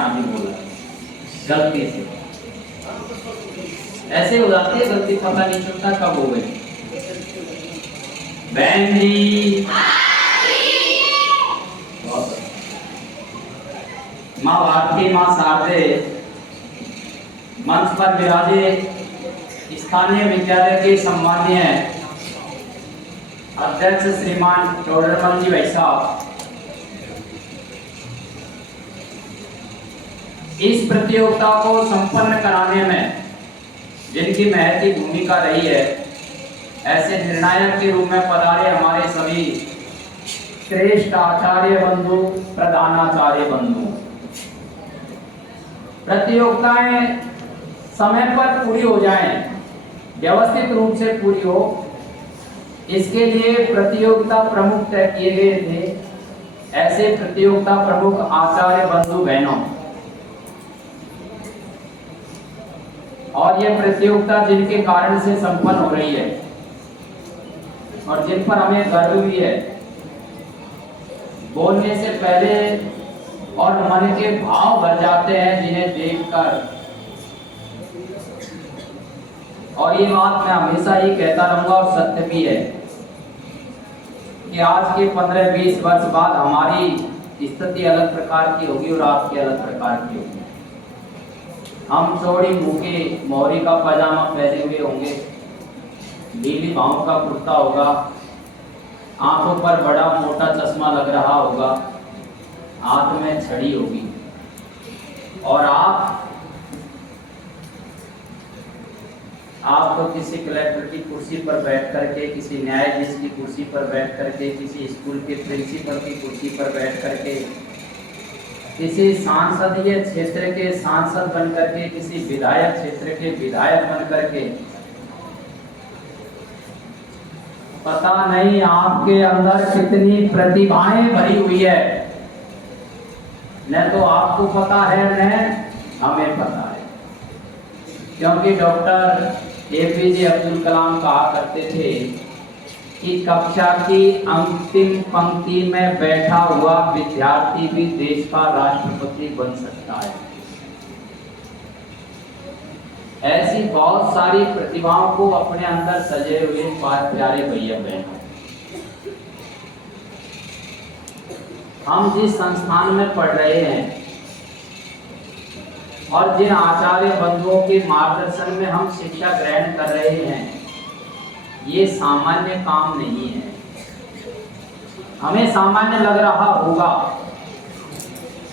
आदमी बोला गलती से, ऐसे हो जाती है गलती, पता नहीं चलता कब हो गई। बहन जी माँ भारती, माँ शारदे मंच पर विराजे स्थानीय विद्यालय के सम्माननीय अध्यक्ष श्रीमान टोडरमल जी भाई साहब, इस प्रतियोगिता को संपन्न कराने में जिनकी महती भूमिका रही है, ऐसे निर्णायक के रूप में पधारे हमारे सभी श्रेष्ठ आचार्य बंधु, प्रधानाचार्य बंधु। प्रतियोगिताएं समय पर पूरी हो जाएं, व्यवस्थित रूप से पूरी हो, इसके लिए प्रतियोगिता प्रमुख तय किए गए थे। ऐसे प्रतियोगिता प्रमुख आचार्य बंधु बहनों, और यह प्रतियोगिता जिनके कारण से संपन्न हो रही है और जिन पर हमें गर्व भी है, बोलने से पहले और मन के भाव भर जाते हैं जिन्हें देखकर। और ये बात मैं हमेशा ही कहता रहूंगा और सत्य भी है कि आज के 15-20 वर्ष बाद हमारी स्थिति अलग प्रकार की होगी और आपकी अलग प्रकार की होगी। हम चौड़ी मुँह के मोहरी का पजामा पहने हुए होंगे, नीली बाहों का कुर्ता होगा, आंखों पर बड़ा मोटा चश्मा लग रहा होगा, हाथ में छड़ी होगी, और आप तो किसी कलेक्टर की कुर्सी पर बैठ करके, किसी न्यायाधीश की कुर्सी पर बैठ करके, किसी स्कूल के प्रिंसिपल की कुर्सी पर बैठ करके, किसी सांसदीय क्षेत्र के सांसद बन करके, किसी विधायक क्षेत्र के विधायक बन करके, पता नहीं आपके अंदर कितनी प्रतिभाएं भरी हुई है, न तो आपको पता है न हमें पता है। क्योंकि डॉक्टर APJ अब्दुल कलाम कहा करते थे कि कक्षा की अंतिम पंक्ति में बैठा हुआ विद्यार्थी भी देश का राष्ट्रपति बन सकता है। ऐसी बहुत सारी प्रतिभाओं को अपने अंदर सजे हुए प्यारे भैया बहनों, हम जिस संस्थान में पढ़ रहे हैं और जिन आचार्य बंधुओं के मार्गदर्शन में हम शिक्षा ग्रहण कर रहे हैं, ये सामान्य काम नहीं है। हमें सामान्य लग रहा होगा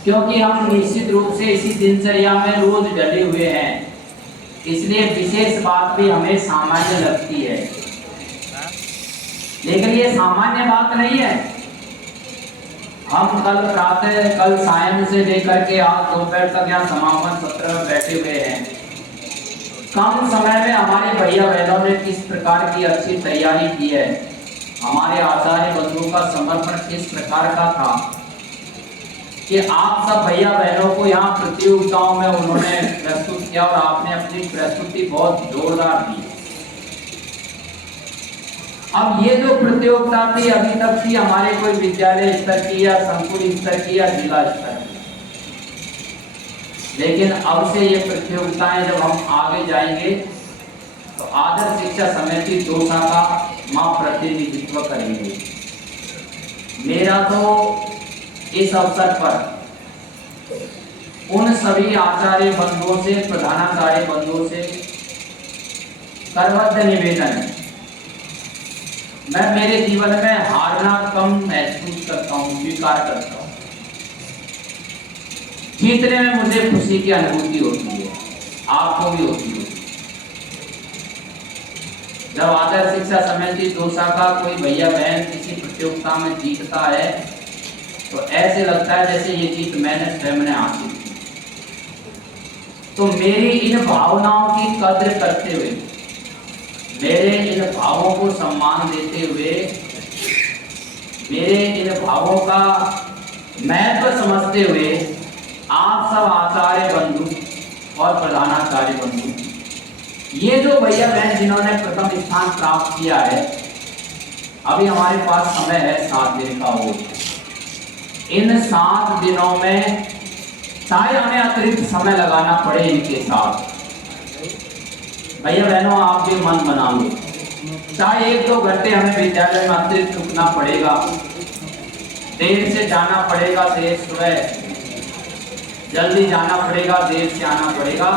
क्योंकि हम निश्चित रूप से इसी दिनचर्या में रोज डले हुए हैं, इसलिए विशेष बात भी हमें सामान्य लगती है, लेकिन ये सामान्य बात नहीं है। हम कल प्रातः, कल सायं से लेकर के आज दोपहर तक यहाँ समापन सत्र में बैठे हुए हैं। कम समय में हमारे भैया बहनों ने किस प्रकार की अच्छी तैयारी की है, हमारे आचार्य बंधुओं का समर्पण किस प्रकार का था कि आप सब भैया बहनों को यहाँ प्रतियोगिताओं में उन्होंने प्रस्तुत किया और आपने अपनी प्रस्तुति बहुत जोरदार दी। अब ये जो प्रतियोगिता थी अभी तक थी हमारे कोई विद्यालय स्तर की या संकुल स्तर की या जिला स्तर की, लेकिन अब से ये प्रतियोगिताएं जब हम आगे जाएंगे तो आदर्श शिक्षा समिति दौसा का मां प्रतिनिधित्व करेंगे। मेरा तो इस अवसर पर उन सभी आचार्य बंधुओं से, प्रधानाचार्य बंधुओं से करबद्ध निवेदन है, मैं मेरे जीवन में हारना कम महसूस करता हूँ, स्वीकार करता हूँ। जीतने में मुझे खुशी की अनुभूति होती है, आपको भी होती है। जब आदर्श शिक्षा समिति दौसा का कोई भैया बहन किसी प्रतियोगिता में जीतता है तो ऐसे लगता है जैसे ये जीत मैंने स्वयं ने हासिल की। तो मेरी इन भावनाओं की कद्र करते हुए, मेरे इन भावों को सम्मान देते हुए, मेरे इन भावों का महत्व समझते हुए आप सब आचार्य बंधु और प्रधानाचार्य बंधु, ये जो भैया बहन जिन्होंने प्रथम स्थान प्राप्त किया है, अभी हमारे पास समय है 7 दिन का। वो इन 7 दिनों में चाहे हमें अतिरिक्त समय लगाना पड़े इनके साथ। भैया बहनों, आप भी मन बना लो, चाहे 1-2 घंटे हमें विद्यालय में अतिरिक्त रुकना पड़ेगा, देर से जाना पड़ेगा, देर सुबह जल्दी जाना पड़ेगा, देर से आना पड़ेगा,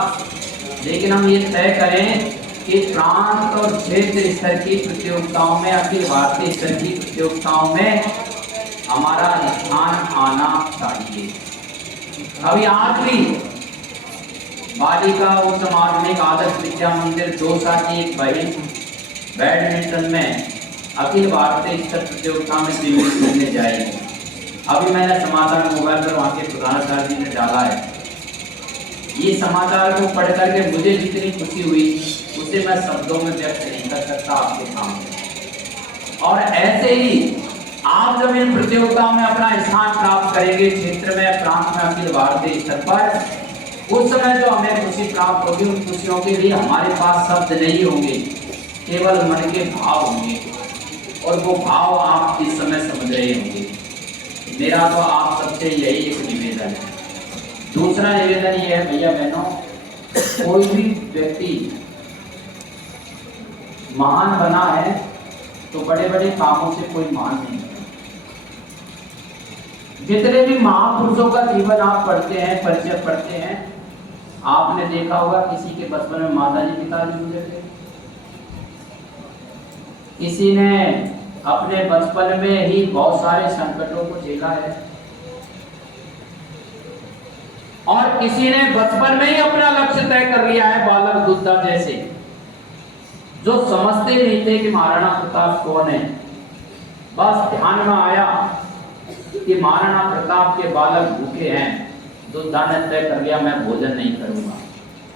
लेकिन हम ये तय करें कि प्रांत और क्षेत्र स्तर की प्रतियोगिताओं में, अखिल भारतीय स्तर की प्रतियोगिताओं में हमारा स्थान आना चाहिए। अभी आज भी बालिका उच्च माध्यमिक आदर्श विद्या मंदिर दौसा की एक बहन बैडमिंटन में अखिल भारतीय स्तर प्रतियोगिता में दिल्ली खेलने जाएगी। अभी मैंने समाचार मोबाइल पर वहाँ के प्रधानाचार्य जी ने डाला है। ये समाचार को पढ़ करके मुझे जितनी खुशी हुई उसे मैं शब्दों में व्यक्त नहीं कर सकता आपके सामने। और ऐसे ही आप जब इन प्रतियोगिताओं में अपना स्थान प्राप्त करेंगे, क्षेत्र में, प्रांत में, अखिल भारतीय स्तर पर, उस समय जो हमें खुशी प्राप्त होगी, उन खुशियों के लिए हमारे पास शब्द नहीं होंगे, केवल मन के भाव होंगे, और वो भाव आप इस समय समझ रहे होंगे। मेरा तो आप सबसे यही एक निवेदन है। दूसरा निवेदन ये है भैया बहनों, कोई भी व्यक्ति महान बना है तो बड़े बड़े कामों से कोई महान नहीं है। जितने भी महापुरुषों का जीवन आप पढ़ते हैं, परिचय पढ़ते हैं, आपने देखा होगा किसी के बचपन में माताजी पिताजी हुए थे, किसी ने अपने बचपन में ही बहुत सारे संकटों को झेला है, और किसी ने बचपन में ही अपना लक्ष्य तय कर लिया है, बालक बुद्धा जैसे, जो समझते नहीं थे कि महाराणा प्रताप कौन है। बस ध्यान में आया कि महाराणा प्रताप के बालक भूखे हैं, बुद्धा ने तय कर लिया मैं भोजन नहीं करूंगा,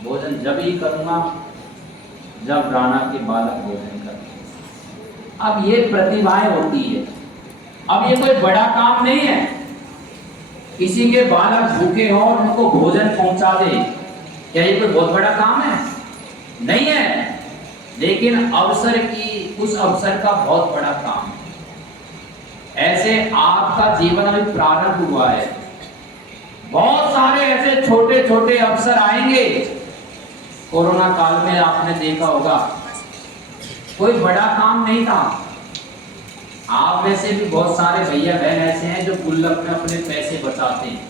भोजन जब ही करूंगा जब राणा के बालक भोजन करेंगे। अब ये प्रतिभाएं होती है। अब ये कोई बड़ा काम नहीं है, किसी के बालक भूखे हो और उनको भोजन पहुंचा दे, क्या ये कोई बहुत बड़ा काम है? नहीं है, लेकिन अवसर की, उस अवसर का बहुत बड़ा काम है। ऐसे आपका जीवन अभी प्रारंभ हुआ है, बहुत सारे ऐसे छोटे छोटे अवसर आएंगे। कोरोना काल में आपने देखा होगा, कोई बड़ा काम नहीं था। आप में से भी बहुत सारे भैया बहन ऐसे हैं जो गुल्लक में अपने पैसे बचाते हैं,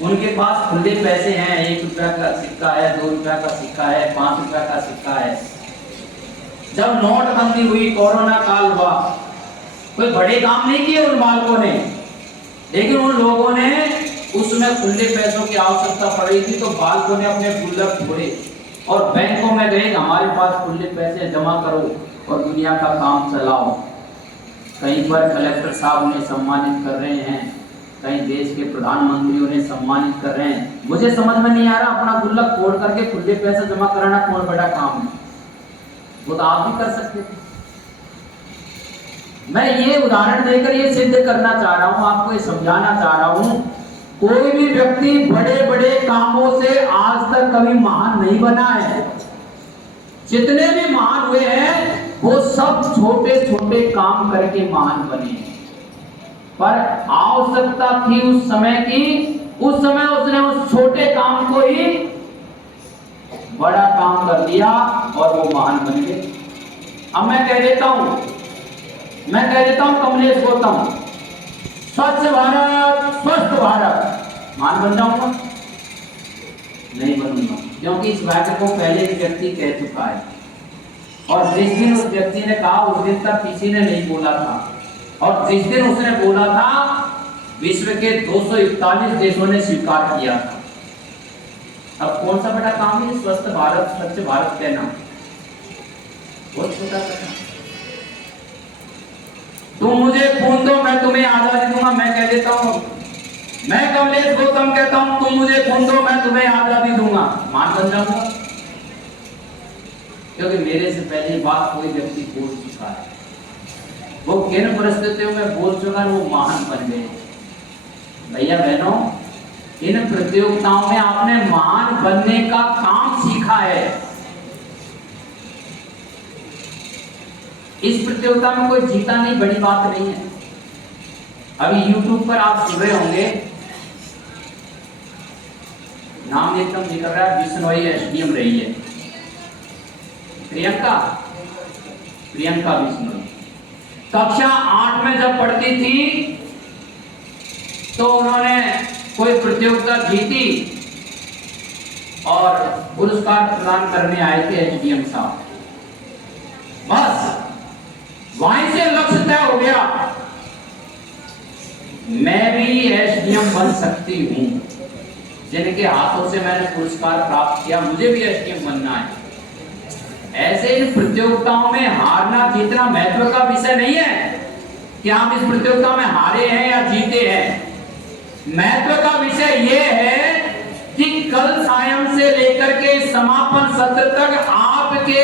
उनके पास खुले पैसे हैं, 1 रुपया का सिक्का है, 2 रुपया का सिक्का है, 5 रुपया का सिक्का है। जब नोटबंदी हुई, कोरोना काल हुआ, कोई बड़े काम नहीं किए उन बालकों ने, लेकिन उन लोगों ने, उसमें खुले पैसों की आवश्यकता पड़ रही थी, तो बालकों ने अपने गुल्लक छोड़े और बैंकों में गए, हमारे पास खुले पैसे जमा करो और दुनिया का काम चलाओ। कहीं पर कलेक्टर साहब उन्हें सम्मानित कर रहे हैं, कहीं देश के प्रधानमंत्री उन्हें सम्मानित कर रहे हैं। मुझे समझ में नहीं आ रहा, अपना गुल्लक तोड़ करके खुले पैसे जमा कराना कौन बड़ा काम है? वो तो आप भी कर सकते थे। मैं ये उदाहरण देकर ये सिद्ध करना चाह रहा हूं, आपको ये समझाना चाह रहा हूं, कोई भी व्यक्ति बड़े बड़े कामों से आज तक कभी महान नहीं बना है। जितने भी महान हुए हैं वो सब छोटे छोटे काम करके महान बने हैं, पर आवश्यकता थी उस समय की, उस समय उसने उस छोटे काम को ही बड़ा काम कर दिया और वो महान बन गए। अब मैं कह देता हूं कमलेश गौतम, स्वच्छ भारत स्वस्थ भारत, महान बन जाऊंगा? नहीं बनूंगा, क्योंकि इस वाक्य को पहले एक व्यक्ति कह चुका है, और जिस दिन उस व्यक्ति ने कहा उस दिन तक किसी ने नहीं बोला था, और जिस दिन उसने बोला था विश्व के 241 देशों ने स्वीकार किया था। अब कौन सा बड़ा काम है स्वस्थ भारत, स्वच्छ भारत कहना? बहुत छोटा सा। तुम मुझे खून दो मैं तुम्हें आजादी दूंगा, मैं कह देता हूं, मैं कमलेश गौतम कहता हूं तुम मुझे खून दो मैं तुम्हें आजादी दूंगा, मान बन जाऊंगा? क्योंकि मेरे से पहले बात कोई व्यक्ति बोल चुका है, वो किन परिस्थितियों में बोल चुका है, वो महान बन गए। भैया बहनों, इन प्रतियोगिताओं में आपने महान बनने का काम सीखा है। इस प्रतियोगिता में कोई जीता नहीं, बड़ी बात नहीं है। अभी YouTube पर आप सुन रहे होंगे नाम एकदम निकल रहा है, बिश्नोई एसडीएम रही है प्रियंका बिश्नोई। कक्षा 8 में जब पढ़ती थी तो उन्होंने कोई प्रतियोगिता जीती और पुरस्कार प्रदान करने आए थे एसडीएम साहब। बस वहीं से लक्ष्य तय हो गया, मैं भी एसडीएम बन सकती हूं। जिनके हाथों से मैंने पुरस्कार प्राप्त किया, मुझे भी एसडीएम बनना है। ऐसे इन प्रतियोगिताओं में हारना जीतना महत्व का विषय नहीं है कि हम इस प्रतियोगिता में हारे हैं या जीते हैं। महत्व का विषय यह है कि कल सायं से लेकर के समापन सत्र तक आपके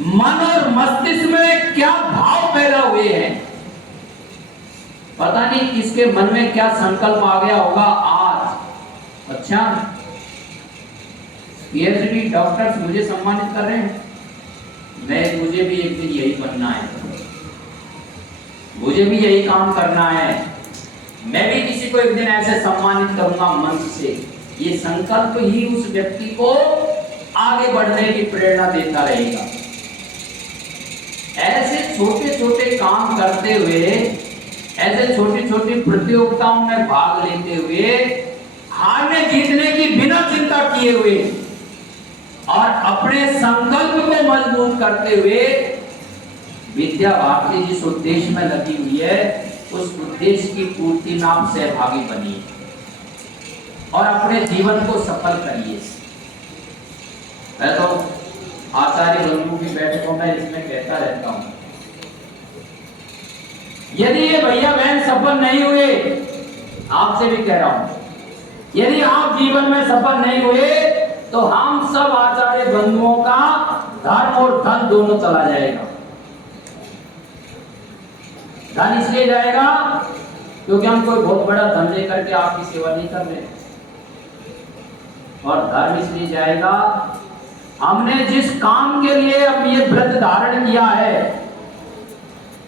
मन और मस्तिष्क में क्या भाव पैदा हुए हैं। पता नहीं किसके मन में क्या संकल्प आ गया होगा आज। अच्छा, पीएचडी डॉक्टर्स मुझे सम्मानित कर रहे हैं, मुझे भी एक दिन यही बनना है, मुझे भी यही काम करना है, मैं भी किसी को एक दिन ऐसे सम्मानित करूंगा मंच से। ये संकल्प ही उस व्यक्ति को आगे बढ़ने की प्रेरणा देता रहेगा। ऐसे छोटे छोटे काम करते हुए, ऐसे छोटी छोटी प्रतियोगिताओं में भाग लेते हुए, हारने जीतने की बिना चिंता किए हुए और अपने संकल्प को मजबूत करते हुए विद्या भारती जिस उद्देश्य में लगी हुई है, उस उद्देश्य की पूर्ति में आप सहभागी बनिए और अपने जीवन को सफल करिए। मैं तो आचार्य बंधु की बैठकों में इसमें कहता रहता हूं, यदि ये भैया बहन सफल नहीं हुए, आपसे भी कह रहा हूं, यदि आप जीवन में सफल नहीं हुए तो हम सब आचार्य बंधुओं का धर्म और धन दोनों चला जाएगा। धन इसलिए जाएगा क्योंकि हम कोई बहुत बड़ा धन लेकर के आपकी सेवा नहीं कर रहे, और धर्म इसलिए जाएगा हमने जिस काम के लिए अब ये व्रत धारण किया है,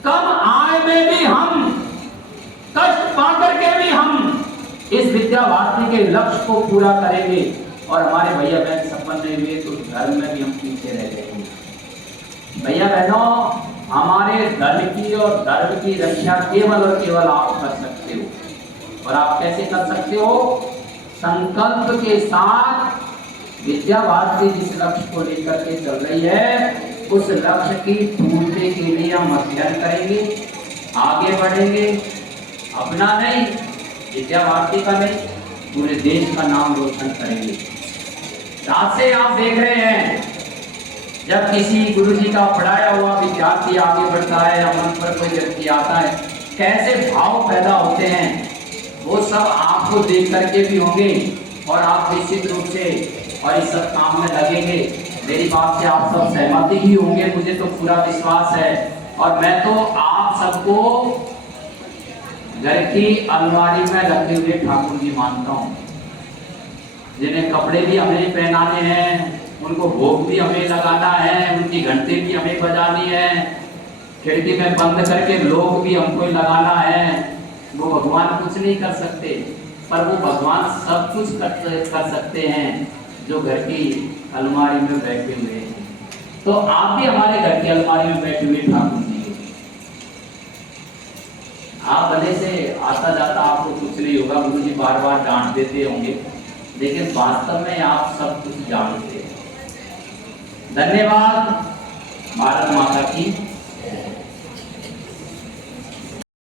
कम आय में भी हम कष्ट पाकर के भी हम इस विद्या भारती के लक्ष्य को पूरा करेंगे। और हमारे भैया बहन सफल नहीं हुए तो धर्म में भी हम पीछे रह जाएंगे। भैया बहनों, हमारे धर्म की और धर्म की रक्षा केवल और केवल आप कर सकते हो। और आप कैसे कर सकते हो? संकल्प के साथ विद्या भारती जिस लक्ष्य को लेकर के चल रही है, उस लक्ष्य की पूर्ति के लिए हम अध्ययन करेंगे, आगे बढ़ेंगे। अपना नहीं, विद्या भारती का नहीं, पूरे देश का नाम रोशन करेंगे। आज से आप देख रहे हैं, जब किसी गुरु जी का पढ़ाया हुआ विद्यार्थी आगे बढ़ता है या मंच पर कोई व्यक्ति आता है, कैसे भाव पैदा होते हैं, वो सब आपको देख करके भी होंगे और आप निश्चित रूप से और इस सब काम में लगेंगे। मेरी बात से आप सब सहमति ही होंगे, मुझे तो पूरा विश्वास है। और मैं तो आप सबको घर की अलमारी में रखे हुए ठाकुर जी मानता हूँ, जिन्हें कपड़े भी हमें पहनाने हैं, उनको भोग भी हमें लगाना है, उनकी घंटे भी हमें बजानी है, खिड़की में बंद करके लोग भी हमको लगाना है। वो भगवान कुछ नहीं कर सकते, पर वो भगवान सब कुछ कर सकते हैं जो घर की अलमारी में बैठे हुए हैं। तो आप भी हमारे घर की अलमारी में बैठे हुए ठाकुर जी, आप भले से आता जाता आपको कुछ नहीं होगा, गुरु जी बार बार डांट देते होंगे, लेकिन वास्तव में आप सब कुछ जानते हैं। धन्यवाद। भारत माता की